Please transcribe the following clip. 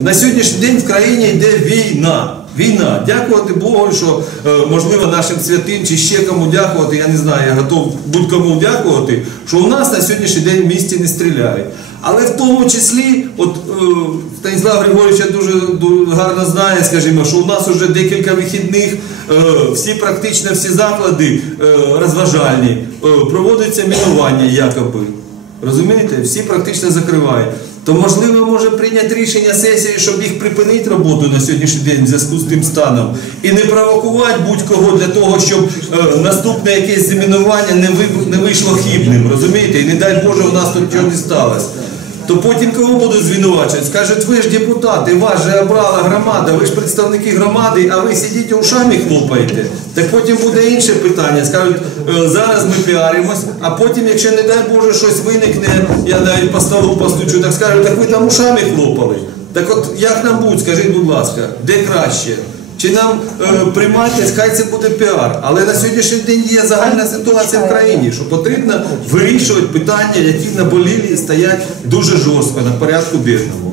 На сьогоднішній день в країні йде війна. Війна. Дякувати Богу, що е, можливо нашим святим чи ще кому дякувати. Я не знаю, я готов будь-кому дякувати, що у нас на сьогоднішній день в місті не стріляють. Але в тому числі, от е, Станіслав Григорович дуже, ду- гарно знає, скажімо, що у нас вже декілька вихідних, е, всі практично всі заклади розважальні, проводиться мінування якоби. Розумієте? Всі практично закривають. То можливо може прийняти рішення сесії, щоб їх припинити роботу на сьогоднішній день в зв'язку з тим станом і не провокувати будь-кого для того, щоб е, наступне якесь замінування не, ви, не вийшло хібним. Розумієте? І не дай Боже, у нас тут чого не сталося. То потім кого будуть звинувачувати? Скажуть, ви ж депутати, вас же обрала громада, ви ж представники громади, а ви сидите ушами хлопаєте. Так потім буде інше питання. Скажуть, «Е, зараз ми піаримось, а потім, якщо не дай Боже щось виникне, я навіть по столу постучу, так скажуть, так ви там ушами хлопали. Так от як нам будь, скажіть, будь ласка, де краще? Чи нам е, приймати, хай це буде піар. Але на сьогоднішній день є загальна ситуація в країні, що потрібно вирішувати питання, які наболілі і стоять дуже жорстко на порядку денному.